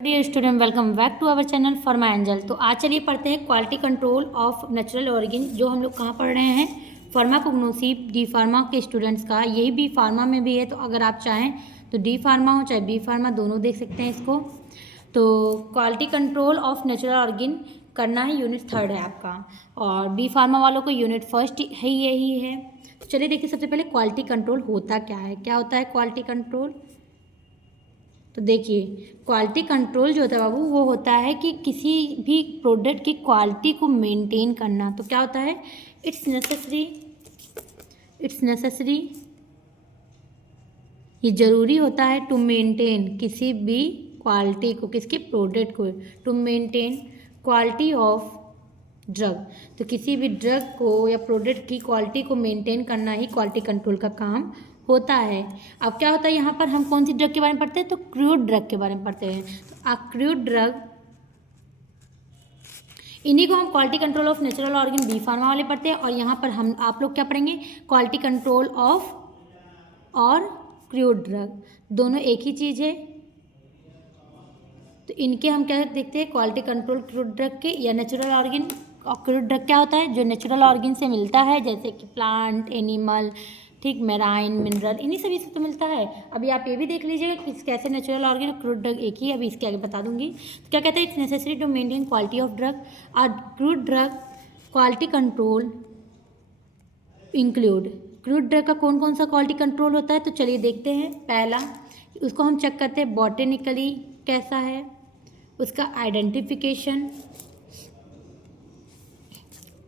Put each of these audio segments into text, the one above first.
Dear student, welcome back to our channel pharma angel. तो आज चलिए पढ़ते हैं quality control of natural organ, जो हम लोग कहाँ पढ़ रहे हैं, फार्माकोग्नोसी डी फार्मा के स्टूडेंट्स का। यही बी फार्मा में भी है, तो अगर आप चाहें तो डी फार्मा हो चाहे बी फार्मा, दोनों देख सकते हैं इसको। तो quality control of natural organ करना है, यूनिट 3 है आपका, और बी फार्मा वालों को यूनिट 1 है, यही है। तो चलिए देखिए, सबसे पहले क्वालिटी कंट्रोल होता क्या है, क्या होता है क्वालिटी कंट्रोल। तो देखिए, क्वालिटी कंट्रोल जो होता है बाबू, वो होता है कि किसी भी प्रोडक्ट की क्वालिटी को मेंटेन करना। तो क्या होता है, इट्स नेसेसरी, ये ज़रूरी होता है टू मेंटेन किसी भी क्वालिटी को, किसके प्रोडक्ट को, to maintain quality of drug. तो किसी भी ड्रग को या प्रोडक्ट की क्वालिटी को मेंटेन करना ही क्वालिटी कंट्रोल का काम होता है। अब क्या होता है, यहाँ पर हम कौन सी ड्रग के बारे में पढ़ते हैं, तो क्रूड ड्रग के बारे में पढ़ते हैं। तो क्रूड ड्रग, इन्हीं को हम quality control of natural organ B pharma वाले पढ़ते हैं। और यहाँ पर हम आप लोग क्या पढ़ेंगे, क्वालिटी कंट्रोल ऑफ और क्रूड ड्रग, दोनों एक ही चीज़ है। तो इनके हम क्या देखते हैं, क्वालिटी कंट्रोल क्रूड ड्रग के या नेचुरल ऑर्गेन। और क्रूड ड्रग क्या होता है, जो नेचुरल ऑर्गेन से मिलता है, जैसे कि प्लांट, एनिमल, ठीक, मेराइन, मिनरल, इन्हीं सभी से तो मिलता है। अभी आप ये भी देख लीजिएगा कि कैसे नेचुरल ऑर्गेन और क्रूड ड्रग एक ही है, अभी इसके आगे बता दूंगी। तो क्या कहते हैं, it's necessary to maintain quality of drug और crude drug quality control include. Crude drug का कौन कौन सा क्वालिटी कंट्रोल होता है, तो चलिए देखते हैं। पहला, उसको हम चेक करते हैं बॉटेनिकली कैसा है, उसका आइडेंटिफिकेशन,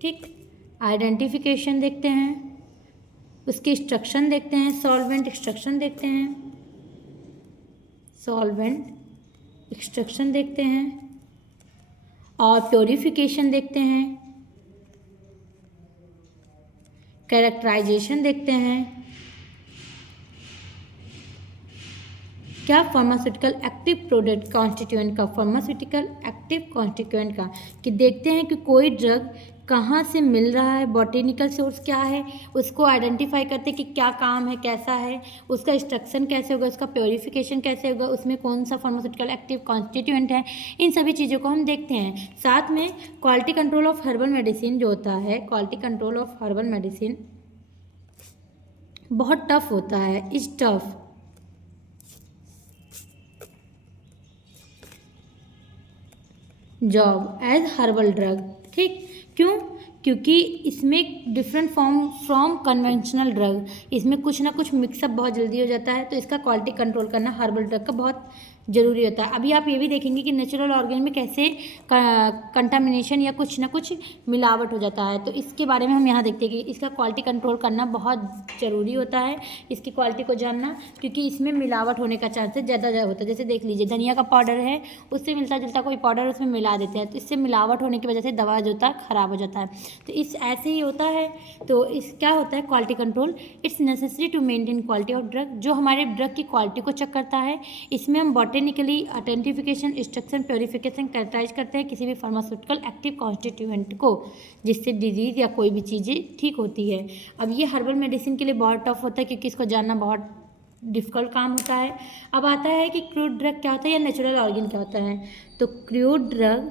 ठीक, आइडेंटिफिकेशन देखते हैं, उसके इंस्ट्रक्शन देखते हैं, सॉल्वेंट इंस्ट्रक्शन देखते हैं, सॉल्वेंट इंस्ट्रक्शन देखते हैं, और प्योरिफिकेशन देखते हैं, कैरेक्टराइजेशन देखते हैं, क्या फार्मास्यूटिकल एक्टिव प्रोडक्ट कॉन्स्टिट्यूएंट का, फार्मास्यूटिकल एक्टिव कॉन्स्टिट्यूएंट का, कि देखते हैं कि कोई ड्रग कहाँ से मिल रहा है, बॉटेनिकल सोर्स क्या है, उसको आइडेंटिफाई करते हैं कि क्या काम है, कैसा है, उसका इंस्ट्रक्शन कैसे होगा, उसका प्योरिफिकेशन कैसे होगा, उसमें कौन सा फार्मास्यूटिकल एक्टिव कॉन्स्टिट्यूएंट है, इन सभी चीज़ों को हम देखते हैं। साथ में quality control of herbal medicine जो होता है, quality control of herbal medicine बहुत टफ होता है, is tough job as herbal drug, ठीक, क्यों, क्योंकि इसमें different form from conventional drug, इसमें कुछ ना कुछ मिक्सअप बहुत जल्दी हो जाता है, तो इसका क्वालिटी कंट्रोल करना हर्बल ड्रग का बहुत ज़रूरी होता है। अभी आप ये भी देखेंगे कि नेचुरल ऑर्गेन में कैसे कंटामिनेशन या कुछ ना कुछ मिलावट हो जाता है, तो इसके बारे में हम यहाँ देखते हैं कि इसका क्वालिटी कंट्रोल करना बहुत ज़रूरी होता है, इसकी क्वालिटी को जानना, क्योंकि इसमें मिलावट होने का चांसेस ज़्यादा होता है। जैसे देख लीजिए, धनिया का पाउडर है, उससे मिलता जुलता कोई पाउडर उसमें मिला देते हैं, तो इससे मिलावट होने की वजह से दवा जो होता है ख़राब हो जाता है। तो इस ऐसे ही होता है। तो इस क्या होता है quality control, it's necessary to maintain quality of drug, जो हमारे ड्रग की क्वालिटी को चेक करता है। इसमें हम बॉटेनिकली आइडेंटिफिकेशन, इंस्ट्रक्शन, प्योरिफिकेशन, कैरेक्टराइज करते हैं किसी भी फार्मास्यूटिकल एक्टिव कॉन्स्टिट्यूएंट को, जिससे डिजीज़ या कोई भी चीज़ें ठीक होती है। अब ये हर्बल मेडिसिन के लिए बहुत टफ होता है, क्योंकि इसको जानना बहुत डिफ़िकल्ट काम होता है। अब आता है कि क्रूड ड्रग क्या होता है या नेचुरल ऑर्गेन क्या होता है। तो क्रूड ड्रग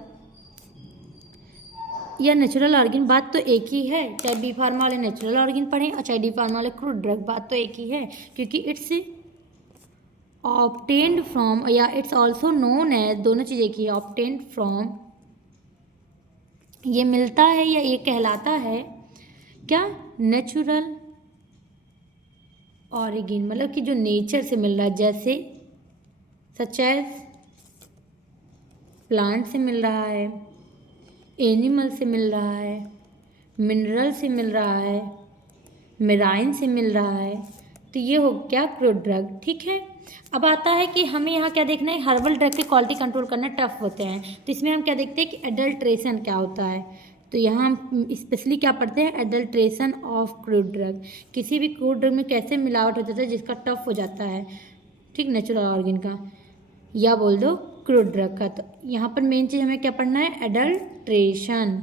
या नेचुरल ऑर्गेन, बात तो एक ही है, चाहे बी फार्मा वाले नेचुरल ऑर्गेन पढ़ें और चाहे डी फार्मा वाले क्रूड ड्रग, बात तो एक ही है, क्योंकि इट्स ऑब्टेन्ड फ्रॉम या इट्स ऑल्सो नोन एज, दोनों चीज़ें एक ही है, ऑब्टेन्ड फ्रॉम, ये मिलता है या ये कहलाता है क्या, नेचुरल ऑरिजिन, मतलब कि जो नेचर से मिल रहा है, जैसे सच एज प्लांट से मिल रहा है, एनिमल से मिल रहा है, मिनरल से मिल रहा है, मेराइन से मिल रहा है, तो ये हो क्या, क्रूड ड्रग, ठीक है। अब आता है कि हमें यहाँ क्या देखना है, हर्बल ड्रग के क्वालिटी कंट्रोल करना टफ होते हैं, तो इसमें हम क्या देखते हैं कि एडल्ट्रेशन क्या होता है। तो यहाँ हम स्पेशली क्या पढ़ते हैं, एडल्ट्रेशन ऑफ क्रूड ड्रग, किसी भी क्रूड ड्रग में कैसे मिलावट हो जाता है जिसका टफ हो जाता है, ठीक, नेचुरल ऑर्गेन का, या बोल दो क्रूड ड्रग का। तो यहाँ पर मेन चीज़ हमें क्या पढ़ना है, एडल्ट्रेशन।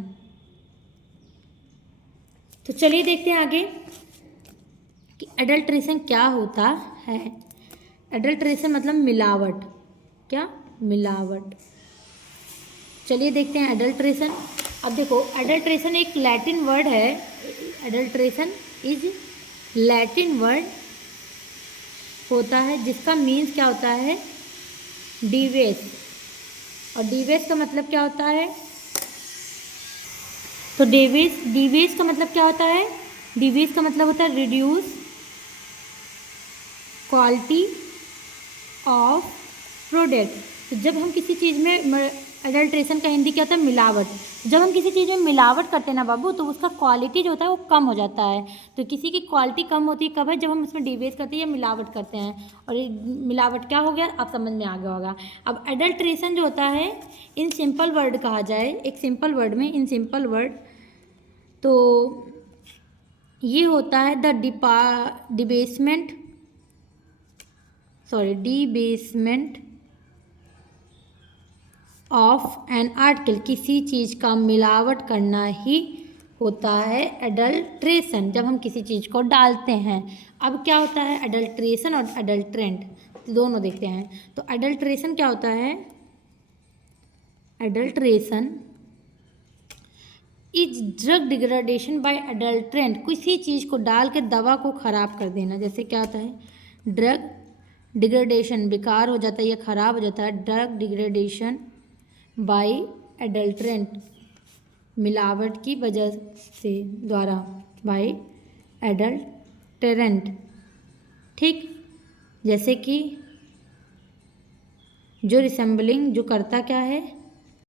तो चलिए देखते हैं आगे कि एडल्ट्रेशन क्या होता है। एडल्ट्रेशन मतलब मिलावट, क्या मिलावट। चलिए देखते हैं एडल्ट्रेशन। अब देखो एडल्ट्रेशन एक लैटिन वर्ड है, एडल्ट्रेशन इज लैटिन वर्ड होता है जिसका मीन्स क्या होता है, डिवेस। और डिवेस का मतलब क्या होता है, तो डिवेस का मतलब क्या होता है, डिवेस का मतलब होता है रिड्यूस क्वालिटी ऑफ प्रोडक्ट। तो जब हम किसी चीज़ में, एडल्ट्रेशन का हिंदी क्या होता है, मिलावट। जब हम किसी चीज़ में मिलावट करते हैं ना बाबू, तो उसका क्वालिटी जो होता है वो कम हो जाता है। तो किसी की क्वालिटी कम होती है कब है, जब हम उसमें डिवेस करते हैं या मिलावट करते हैं। और ये मिलावट क्या हो गया, आप समझ में आ गया होगा। अब एडल्ट्रेशन जो होता है, इन सिंपल वर्ड कहा जाए, एक सिंपल वर्ड में, इन सिंपल वर्ड, तो ये होता है द डिबेसमेंट ऑफ एन आर्टिकल, किसी चीज़ का मिलावट करना ही होता है एडल्ट्रेशन, जब हम किसी चीज़ को डालते हैं। अब क्या होता है एडल्ट्रेशन और एडल्ट्रेंट, दोनों देखते हैं। तो एडल्ट्रेशन क्या होता है, adulteration is drug degradation by adulterant, किसी चीज़ को डाल के दवा को ख़राब कर देना। जैसे क्या होता है, ड्रग डिग्रेडेशन, बेकार हो जाता है या ख़राब हो जाता है, ड्रग डिग्रेडेशन बाय एडल्ट्रेंट, मिलावट की वजह से, द्वारा, बाय एडल्टेरेंट। ठीक, जैसे कि जो रिसेंबलिंग, जो करता क्या है,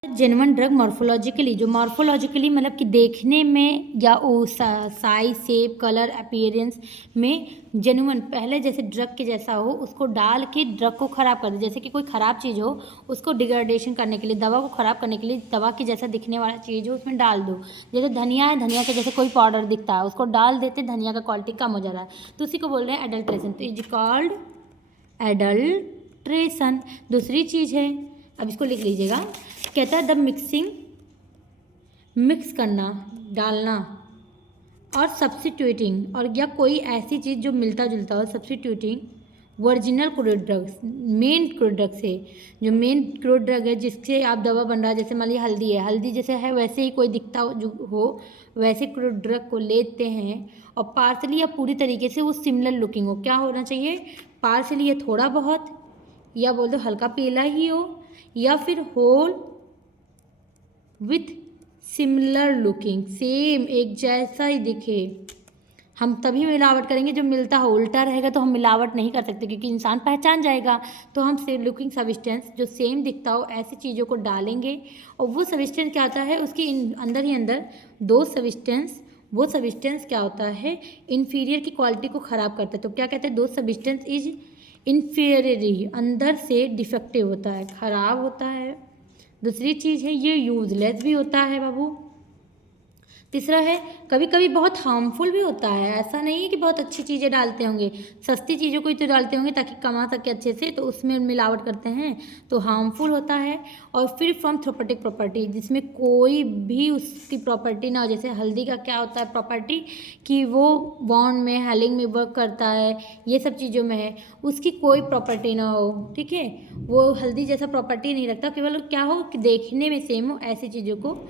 जेन्युइन ड्रग मॉर्फोलॉजिकली, जो मॉर्फोलॉजिकली मतलब कि देखने में या साइज, शेप, कलर, अपीयरेंस में जेन्युइन, पहले जैसे ड्रग के जैसा हो, उसको डाल के ड्रग को ख़राब कर दे। जैसे कि कोई ख़राब चीज़ हो, उसको डिग्रेडेशन करने के लिए, दवा को ख़राब करने के लिए, दवा के जैसा दिखने वाला चीज़ हो उसमें डाल दो। जैसे धनिया है, धनिया के जैसे कोई पाउडर दिखता है, उसको डाल देते, धनिया का क्वालिटी कम हो जा रहा है, तो उसी को बोल रहे हैं एडल्ट्रेशन। तो इज कॉल्ड एडल्ट्रेशन। दूसरी चीज़ है, अब इसको लिख लीजिएगा, कहता है द मिक्स करना, डालना, और सब्स्टिट्यूटिंग, और या कोई ऐसी चीज़ जो मिलता जुलता हो, substituting original crude drugs, main crude drug से, जो मेन क्रूड ड्रग है जिससे आप दवा बन रहा है, जैसे मान लीजिए हल्दी है, हल्दी जैसे है वैसे ही कोई दिखता हो जो हो, वैसे क्रूड ड्रग को लेते हैं और पार्सली या पूरी तरीके से वो सिमिलर लुकिंग हो। क्या होना चाहिए, पार्सली या थोड़ा बहुत, या बोल दो हल्का पीला ही हो, या फिर whole with similar looking, same एक जैसा ही दिखे। हम तभी मिलावट करेंगे जो मिलता हो, उल्टा रहेगा तो हम मिलावट नहीं कर सकते, क्योंकि इंसान पहचान जाएगा। तो हम सेम लुकिंग सब्सटेंस जो सेम दिखता हो ऐसी चीज़ों को डालेंगे, और वो सब्सटेंस क्या होता है, उसके अंदर ही अंदर दो सब्सटेंस, वो सब्सटेंस क्या होता है, इन्फीरियर की क्वालिटी को ख़राब करता है। तो क्या कहते हैं, दो सब्सटेंस इज इन्फीरियरी, अंदर से डिफेक्टिव होता है, ख़राब होता है। दूसरी चीज़ है ये यूजलेस भी होता है बाबू। तीसरा है कभी कभी बहुत हार्मफुल भी होता है। ऐसा नहीं है कि बहुत अच्छी चीज़ें डालते होंगे, सस्ती चीज़ों को ही तो डालते होंगे ताकि कमा सके अच्छे से, तो उसमें मिलावट करते हैं, तो हार्मफुल होता है। और फिर फ्रॉम थेरेप्यूटिक प्रॉपर्टी, जिसमें कोई भी उसकी प्रॉपर्टी ना हो। जैसे हल्दी का क्या होता है प्रॉपर्टी, कि वो बॉन्ड में, हेलिंग में वर्क करता है, ये सब चीज़ों में है, उसकी कोई प्रॉपर्टी ना हो। ठीक है, वो हल्दी जैसा प्रॉपर्टी नहीं रखता, केवल क्या हो कि देखने में सेम हो, ऐसी चीज़ों को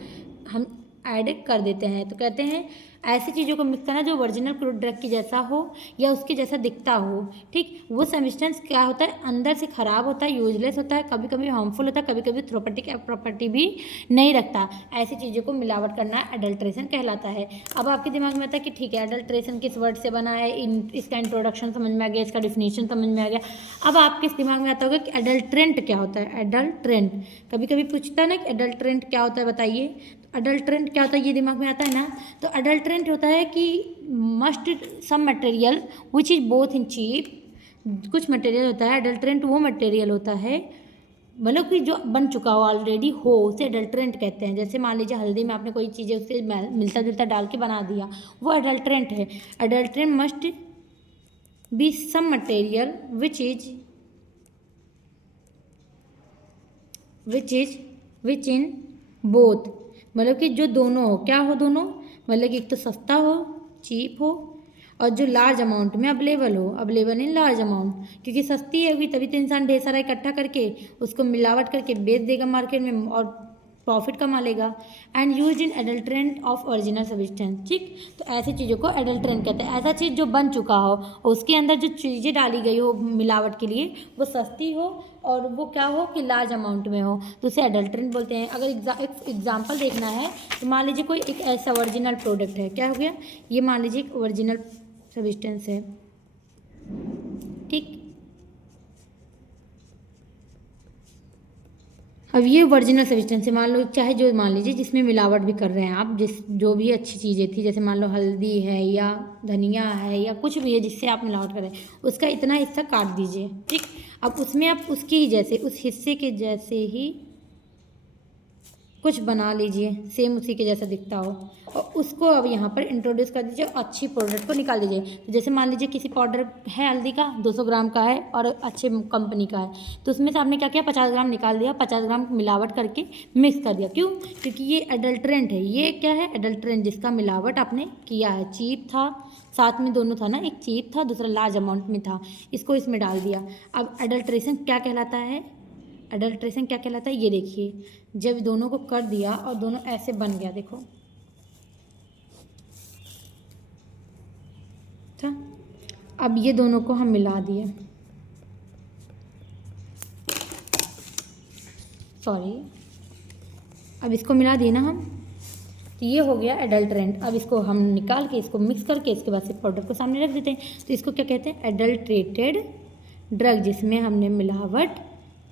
हम ऐड कर देते हैं। तो कहते हैं ऐसी चीज़ों को मिक्स करना जो ओरिजिनल क्रूड ड्रग की जैसा हो या उसके जैसा दिखता हो। ठीक, वो सब्सटेंस क्या होता है, अंदर से ख़राब होता है, यूजलेस होता है, कभी कभी हार्मफुल होता है, कभी कभी थेरेप्यूटिक प्रॉपर्टी भी नहीं रखता। ऐसी चीज़ों को मिलावट करना एडल्ट्रेशन कहलाता है। अब आपके दिमाग में आता है कि ठीक है एडल्ट्रेशन किस वर्ड से बना है, इसका इंट्रोडक्शन समझ में आ गया, इसका डिफिनीशन समझ में आ गया। अब आपके दिमाग में आता होगा कि एडल्ट्रेंट क्या होता है। एडल्ट्रेंट कभी कभी पूछता है ना कि एडल्ट्रेंट क्या होता है बताइए, अडल्ट्रेंट क्या होता है, ये दिमाग में आता है ना। तो अडल्ट्रेंट होता है कि must some material which is both in cheap, कुछ मटेरियल होता है, अडल्ट्रेंट वो मटेरियल होता है मतलब कि जो बन चुका हो, ऑलरेडी हो, उसे अडल्ट्रेंट कहते हैं। जैसे मान लीजिए हल्दी में आपने कोई चीज़ें उससे मिलता जुलता डाल के बना दिया, वो अडल्ट्रेंट है। Adulterant must be some material which in both, मतलब कि जो दोनों हो, क्या हो दोनों, मतलब कि एक तो सस्ता हो, चीप हो, और जो लार्ज अमाउंट में अवेलेबल हो, अवेलेबल इन लार्ज अमाउंट, क्योंकि सस्ती होगी तभी तो इंसान ढेर सारा इकट्ठा करके उसको मिलावट करके बेच देगा मार्केट में और प्रॉफिट कमा लेगा। And use in adulterant of original substance, ठीक। तो ऐसी चीज़ों को एडल्ट्रेंट कहते हैं। ऐसा चीज़ जो बन चुका हो और उसके अंदर जो चीज़ें डाली गई हो मिलावट के लिए वो सस्ती हो और वो क्या हो कि लार्ज अमाउंट में हो, तो उसे एडल्ट्रेंट बोलते हैं। अगर एग्जाम्पल देखना है तो मान लीजिए कोई एक ऐसा ओरिजिनल प्रोडक्ट है, क्या हो गया, ये मान लीजिए एक ओरिजिनल सब्सटेंस है, ठीक। अब ये ओरिजिनल सब्सटेंस है, मान लो चाहे जो मान लीजिए जिसमें मिलावट भी कर रहे हैं आप, जो भी अच्छी चीज़ें थी, जैसे मान लो हल्दी है या धनिया है या कुछ भी है जिससे आप मिलावट कर रहे हैं, उसका इतना हिस्सा काट दीजिए, ठीक। अब उसमें आप उसके ही जैसे उस हिस्से के जैसे ही कुछ बना लीजिए, सेम उसी के जैसा दिखता हो, और उसको अब यहाँ पर इंट्रोड्यूस कर दीजिए, अच्छी प्रोडक्ट को निकाल दीजिए। तो जैसे मान लीजिए किसी पाउडर है हल्दी का 200 ग्राम का है और अच्छे कंपनी का है, तो उसमें से आपने क्या किया, 50 ग्राम निकाल दिया, 50 ग्राम मिलावट करके मिक्स कर दिया। क्यों? क्योंकि ये एडल्ट्रेंट है। ये क्या है? एडल्ट्रेंट, जिसका मिलावट आपने किया है। चीप था, साथ में दोनों था ना, एक चीप था दूसरा लार्ज अमाउंट में था, इसको इसमें डाल दिया। अब एडल्ट्रेशन क्या कहलाता है? एडल्ट्रेशन क्या कहलाता है? ये देखिए, जब दोनों को कर दिया और दोनों ऐसे बन गया, देखो था। अब ये दोनों को हम मिला दिए, सॉरी, अब इसको मिला दिए ना हम, तो ये हो गया एडल्ट्रेंट। अब इसको हम निकाल के इसको मिक्स करके इसके बाद से प्रोडक्ट को सामने रख देते हैं। तो इसको क्या कहते हैं? एडल्ट्रेटेड ड्रग, जिसमें हमने मिलावट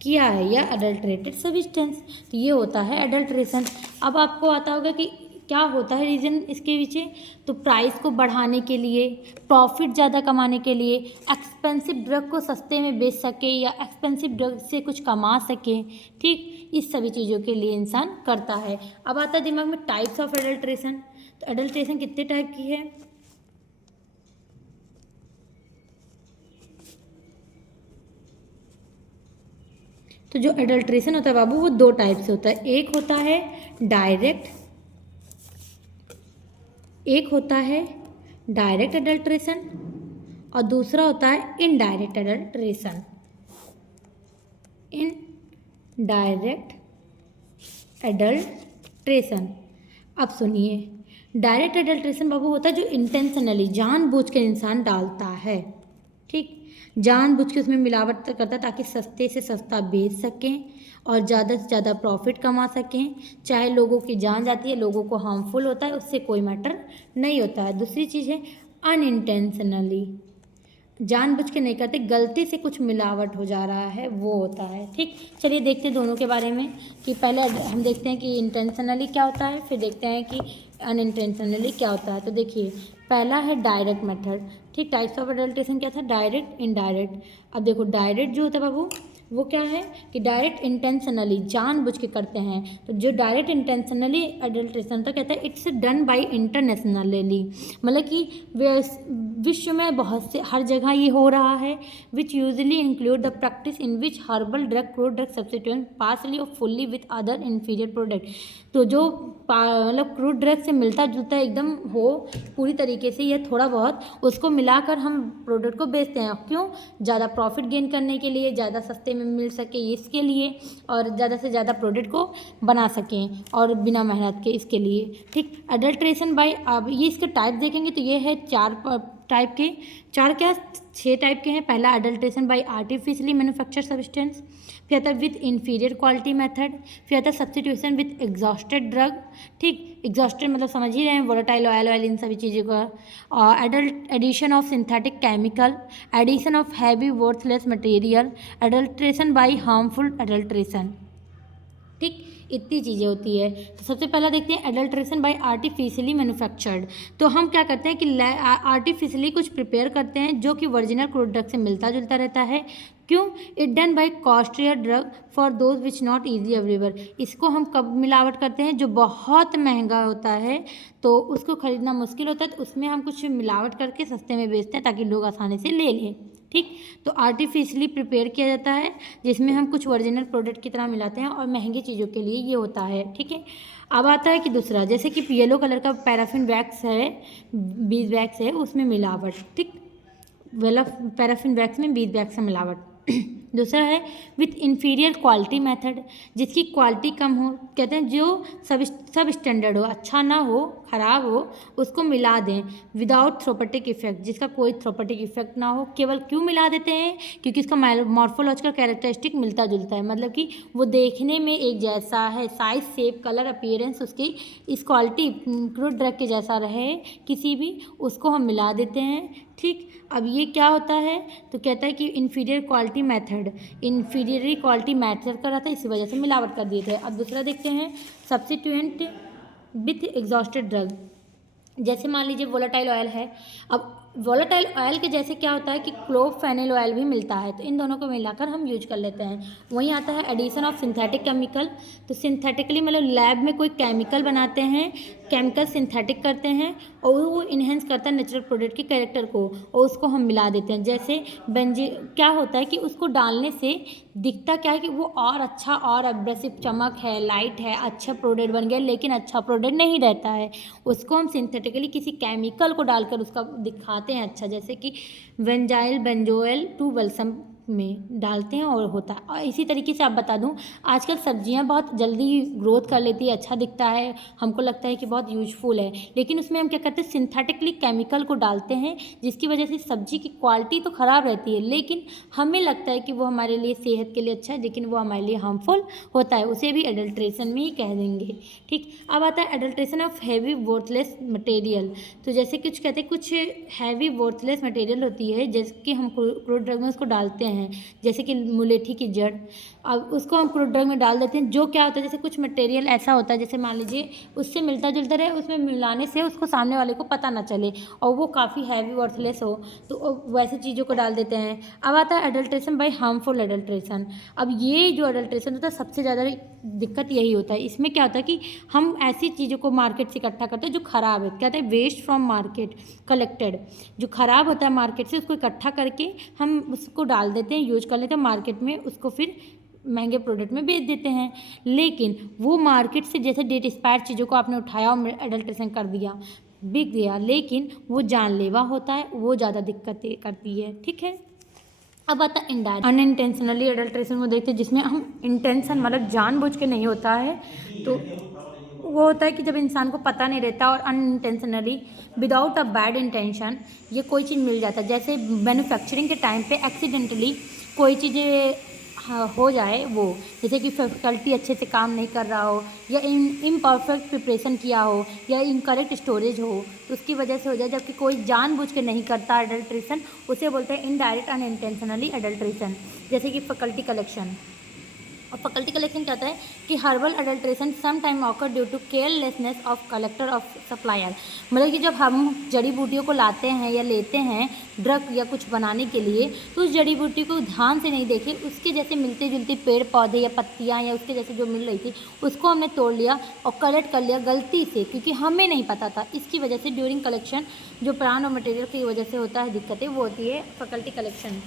किया है, या एडल्ट्रेटेड सब्सटेंस। तो ये होता है एडल्ट्रेशन। अब आपको आता होगा कि क्या होता है रीज़न इसके पीछे। तो प्राइस को बढ़ाने के लिए, प्रॉफिट ज़्यादा कमाने के लिए, एक्सपेंसिव ड्रग को सस्ते में बेच सके या एक्सपेंसिव ड्रग से कुछ कमा सके, ठीक, इस सभी चीज़ों के लिए इंसान करता है। अब आता है दिमाग में टाइप्स ऑफ एडल्ट्रेशन। तो एडल्ट्रेशन कितने टाइप की है? तो जो एडल्ट्रेशन होता है बाबू, वो दो टाइप से होता है। एक होता है डायरेक्ट, एक होता है डायरेक्ट एडल्ट्रेशन और दूसरा होता है इनडायरेक्ट एडल्ट्रेशन। Indirect adulteration. अब सुनिए, डायरेक्ट एडल्ट्रेशन बाबू होता है जो इंटेंशनली, जानबूझ के इंसान डालता है, ठीक, जानबूझ के उसमें मिलावट करता है ताकि सस्ते से सस्ता बेच सकें और ज़्यादा से ज़्यादा प्रॉफिट कमा सकें। चाहे लोगों की जान जाती है, लोगों को हार्मफुल होता है, उससे कोई मैटर नहीं होता है। दूसरी चीज़ है अनइंटेंशनली, जानबूझ के नहीं करते, गलती से कुछ मिलावट हो जा रहा है, वो होता है, ठीक। चलिए देखते हैं दोनों के बारे में, कि पहले हम देखते हैं कि इंटेंशनली क्या होता है, फिर देखते हैं कि अनइंटेंशनली क्या होता है। तो देखिए, पहला है डायरेक्ट मेथड, ठीक। टाइप्स ऑफ एडल्ट्रेशन क्या था? Direct, indirect. अब देखो डायरेक्ट जो होता है बाबू, वो क्या है कि डायरेक्ट इंटेंशनली, जानबूझ के करते हैं। तो जो डायरेक्ट इंटेंशनली एडल्ट्रेशन तो कहता है इट्स डन बाय इंटरनेशनली, मतलब कि विश्व में बहुत से हर जगह ये हो रहा है। Which usually include the practice in which herbal drug, crude drug substituent partly और fully with other inferior product. तो जो मतलब क्रूड ड्रग से मिलता जुलता एकदम हो पूरी तरीके से, या थोड़ा बहुत, उसको मिलाकर हम प्रोडक्ट को बेचते हैं। क्यों? ज़्यादा प्रॉफिट गेन करने के लिए, ज़्यादा सस्ते में मिल सके इसके लिए, और ज़्यादा से ज़्यादा प्रोडक्ट को बना सकें और बिना मेहनत के, इसके लिए, ठीक। एडल्ट्रेशन बाय, अब ये इसके टाइप देखेंगे तो ये है चार टाइप के, चार क्या, 6 टाइप के हैं। पहला adulteration by artificially manufacture substance, फिर आता है विथ इन्फीरियर क्वालिटी मेथड, फिर आता है सब्सटीट्यूशन विथ एग्जॉस्टेड ड्रग, ठीक। एग्जॉस्टेड मतलब समझ ही रहे हैं, वोलेटाइल ऑयल इन सभी चीज़ों का। Addition of synthetic chemical, addition of heavy worthless material, adulteration by harmful adulteration, ठीक। इतनी चीज़ें होती है। तो सबसे पहला देखते हैं एडल्ट्रेशन बाय आर्टिफिशियली मैन्युफैक्चर्ड। तो हम क्या करते हैं कि आर्टिफिशियली कुछ प्रिपेयर करते हैं जो कि ओरिजिनल क्रूड ड्रग से मिलता जुलता रहता है। क्यों? It done by costlier drug for those which not easy available. इसको हम कब मिलावट करते हैं? जो बहुत महंगा होता है तो उसको ख़रीदना मुश्किल होता है, तो उसमें हम कुछ मिलावट करके सस्ते में बेचते हैं ताकि लोग आसानी से ले लें, ठीक। तो आर्टिफिशियली प्रिपेयर किया जाता है जिसमें हम कुछ ओरिजिनल प्रोडक्ट की तरह मिलाते हैं और महंगी चीज़ों के लिए ये होता है, ठीक है। अब आता है कि दूसरा, जैसे कि येलो कलर का पैराफिन वैक्स है, बीज वैक्स है, उसमें मिलावट, ठीक। वेल पैराफिन वैक्स में बीज वैक्स से मिलावट। दूसरा है विथ इन्फीरियर क्वालिटी मेथड, जिसकी क्वालिटी कम हो, कहते हैं जो सब स्टैंडर्ड हो, अच्छा ना हो, ख़राब हो, उसको मिला दें विदाउट थ्रोपेटिक इफेक्ट, जिसका कोई थ्रोपेटिक इफेक्ट ना हो। केवल क्यों मिला देते हैं? क्योंकि इसका मॉर्फोलॉजिकल कैरेक्टरिस्टिक मिलता जुलता है, मतलब कि वो देखने में एक जैसा है, साइज, शेप, कलर, अपीयरेंस उसकी इस क्वालिटी क्रूड ड्रग के जैसा रहे किसी भी, उसको हम मिला देते हैं, ठीक। अब ये क्या होता है? तो कहता है कि inferior quality method, inferior quality matter कर रहा था, इसी वजह से मिलावट कर दिए थे। अब दूसरा देखते हैं, सब्स्टिट्यूएंट विथ एग्जॉस्टेड ड्रग, जैसे मान लीजिए वोलेटाइल ऑयल है। अब वोलेटाइल ऑयल के जैसे क्या होता है कि क्लोरोफेनिल ऑयल भी मिलता है, तो इन दोनों को मिलाकर हम यूज कर लेते हैं। वहीं आता है एडिशन ऑफ सिंथेटिक केमिकल, तो सिंथेटिकली मतलब लैब में कोई केमिकल बनाते हैं, केमिकल सिंथेटिक करते हैं और वो इन्हेंस करता है नेचुरल प्रोडक्ट के कैरेक्टर को, और उसको हम मिला देते हैं। जैसे बेंजी, क्या होता है कि उसको डालने से दिखता क्या है कि वो और अच्छा और एब्रेसिव, चमक है, लाइट है, अच्छा प्रोडक्ट बन गया, लेकिन अच्छा प्रोडक्ट नहीं रहता है। उसको हम सिंथेटिकली किसी केमिकल को डालकर उसका दिखाते हैं अच्छा, जैसे कि वेंजाइल बेंजोइल टू बल्सम में डालते हैं और होता है। और इसी तरीके से आप बता दूं, आजकल सब्जियां बहुत जल्दी ग्रोथ कर लेती है, अच्छा दिखता है, हमको लगता है कि बहुत यूजफुल है, लेकिन उसमें हम क्या करते हैं, सिंथेटिकली केमिकल को डालते हैं, जिसकी वजह से सब्जी की क्वालिटी तो ख़राब रहती है, लेकिन हमें लगता है कि वो हमारे लिए सेहत के लिए अच्छा है, लेकिन वो हमारे लिए हार्मफुल होता है, उसे भी एडल्ट्रेशन में ही कह देंगे, ठीक। अब आता है adulteration of heavy worthless material, तो जैसे कुछ कहते हैं कुछ हैवी वर्थलेस मटेरियल होती है, जैसे कि हम क्रूड ड्रग में उसको डालते हैं, जैसे कि मुलेठी की जड़, अब उसको हम क्रूड ड्रग में डाल देते हैं। जो क्या होता है, जैसे कुछ मटेरियल ऐसा होता है, जैसे मान लीजिए उससे मिलता जुलता रहे, उसमें मिलाने से उसको सामने वाले को पता ना चले और वो काफ़ी हैवी वर्थलेस हो, तो वैसे चीज़ों को डाल देते हैं। अब आता है अडल्ट्रेशन बाय हार्मफुल अडल्ट्रेशन। अब ये जो अडल्ट्रेशन होता है, सबसे ज़्यादा दिक्कत यही होता है। इसमें क्या होता है कि हम ऐसी चीज़ों को मार्केट से इकट्ठा करते हैं जो ख़राब है, कहते हैं वेस्ट फ्रॉम मार्केट कलेक्टेड, जो ख़राब होता है मार्केट से उसको इकट्ठा करके हम उसको डाल देते हैं, यूज कर लेते हैं मार्केट में, उसको फिर महंगे प्रोडक्ट में बेच देते हैं। लेकिन वो मार्केट से जैसे डेट एक्सपायर चीज़ों को आपने उठाया और एडल्ट्रेशन कर दिया, बिक गया, लेकिन वो जानलेवा होता है, वो ज़्यादा दिक्कतें करती है, ठीक है। अब आता है इनडायरेक्ट अनइंटेंशनली एडल्ट्रेशन को देखते हैं, जिसमें हम इंटेंशन मतलब जानबूझ के नहीं होता है, तो वो होता है कि जब इंसान को पता नहीं रहता और unintentionally without a bad intention ये कोई चीज़ मिल जाता है, जैसे मैन्युफैक्चरिंग के टाइम पे एक्सीडेंटली कोई चीज़ें हो जाए, वो जैसे कि फैकल्टी अच्छे से काम नहीं कर रहा हो, या इम्परफेक्ट प्रिपरेशन किया हो, या इनकरेक्ट स्टोरेज हो, तो उसकी वजह से हो जाए, जबकि कोई जानबूझ के नहीं करता एडल्ट्रेशन, उसे बोलते हैं इनडायरेक्ट अनइंटेंशनली एडल्ट्रेशन। जैसे कि फैकल्टी कलेक्शन, और फैकल्टी कलेक्शन क्या होता है कि herbal adulteration some time occur due to carelessness of collector of supplier, मतलब कि जब हम जड़ी बूटियों को लाते हैं या लेते हैं ड्रग या कुछ बनाने के लिए, तो उस जड़ी बूटी को ध्यान से नहीं देखे, उसके जैसे मिलते जुलते पेड़ पौधे या पत्तियाँ या उसके जैसे जो मिल रही थी उसको हमने तोड़ लिया और कलेक्ट कर लिया गलती से, क्योंकि हमें नहीं पता था। इसकी वजह से ड्यूरिंग कलेक्शन जो प्लांट और मटेरियल की वजह से होता है दिक्कतें, वो होती है फैकल्टी कलेक्शन।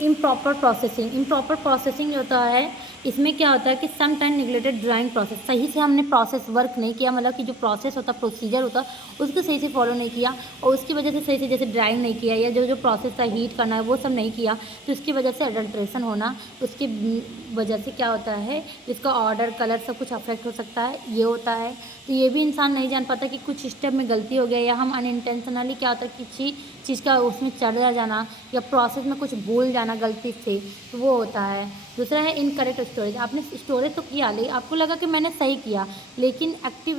इम्प्रॉपर प्रोसेसिंग जो होता है, इसमें क्या होता है कि some time neglected drying process, सही से हमने प्रोसेस वर्क नहीं किया, मतलब कि जो प्रोसेस होता है, प्रोसीजर होता है, उसको सही से फॉलो नहीं किया, और उसकी वजह से सही से जैसे ड्राइंग नहीं किया, या जो जो प्रोसेस था हीट करना है वो सब नहीं किया, तो उसकी वजह से अडल्ट्रेशन होना, उसकी वजह से क्या होता है, इसका ऑर्डर कलर सब कुछ अफेक्ट हो सकता है, ये होता है। तो ये भी इंसान नहीं जान पाता कि कुछ स्टेप में गलती हो गया, या हम अनइंटेंशनली क्या होता है कि चीज़ का उसमें चढ़ जाना, या प्रोसेस में कुछ भूल जाना गलती से, तो वो होता है। दूसरा है इनकरेक्ट स्टोरेज, आपने स्टोरेज तो किया, लेकिन आपको लगा कि मैंने सही किया, लेकिन एक्टिव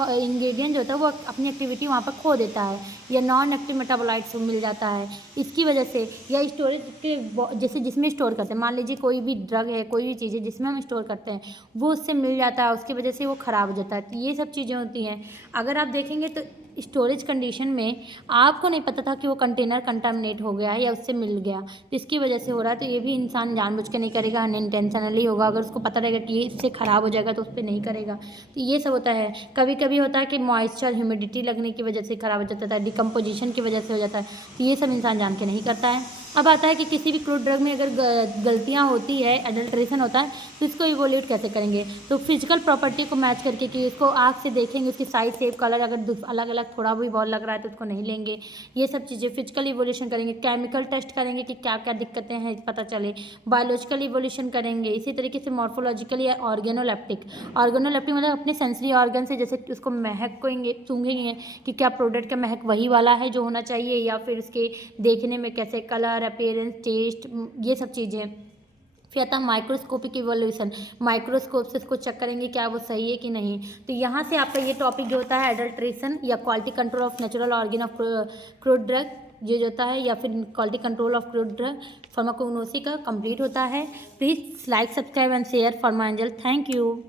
इंग्रेडिएंट जो होता है वो अपनी एक्टिविटी वहाँ पर खो देता है, या नॉन एक्टिव मेटाबोलाइट्स मिल जाता है इसकी वजह से, या स्टोरेज के जैसे जिसमें स्टोर करते हैं, मान लीजिए कोई भी ड्रग है, कोई भी चीज़ है जिसमें हम स्टोर करते हैं, वो उससे मिल जाता है, उसकी वजह से वो ख़राब हो जाता है। तो ये सब चीज़ें होती हैं। अगर आप देखेंगे तो स्टोरेज कंडीशन में आपको नहीं पता था कि वो कंटेनर कंटामिनेट हो गया है या उससे मिल गया, तो इसकी वजह से हो रहा है, तो ये भी इंसान जानबूझ के नहीं करेगा, अनइंटेंशनली होगा। अगर उसको पता रहेगा कि ये इससे ख़राब हो जाएगा तो उस पर नहीं करेगा। तो ये सब होता है। कभी कभी होता है कि मॉइस्चर ह्यूमिडिटी लगने की वजह से ख़राब हो जाता है, डिकम्पोजिशन की वजह से हो जाता है, तो ये सब इंसान जान के नहीं करता है। अब आता है कि किसी भी क्रूड ड्रग में अगर गलतियाँ होती है, एडल्ट्रेशन होता है, तो इसको इवोल्यूट कैसे करेंगे? तो फिजिकल प्रॉपर्टी को मैच करके कि उसको आँख से देखेंगे, उसकी साइज शेप कलर अगर अलग अलग थोड़ा भी बहुत लग रहा है तो उसको नहीं लेंगे। ये सब चीज़ें फिजिकल इवोल्यूशन करेंगे। केमिकल टेस्ट करेंगे कि क्या क्या दिक्कतें हैं पता चले। बायोलॉजिकल इवोल्यूशन करेंगे। इसी तरीके से मॉर्फोलॉजिकल या ऑर्गेनोलेप्टिक मतलब अपने सेंसरी ऑर्गन से जैसे उसको महक को सूंघेंगे कि क्या प्रोडक्ट का महक वही वाला है जो होना चाहिए, या फिर उसके देखने में कैसे कलर, अपीयरेंस, टेस्ट, ये सब चीज़ें। फिर आता है माइक्रोस्कोपिक इवोल्यूशन। माइक्रोस्कोप से इसको चेक करेंगे क्या वो सही है कि नहीं। तो यहाँ से आपका ये टॉपिक जो होता है एडल्ट्रेशन या quality control of natural organ of crude drug ये जो होता है, या फिर quality control of crude drug pharmacognosy का कंप्लीट होता है। Please like, subscribe and share for my angel. Thank you.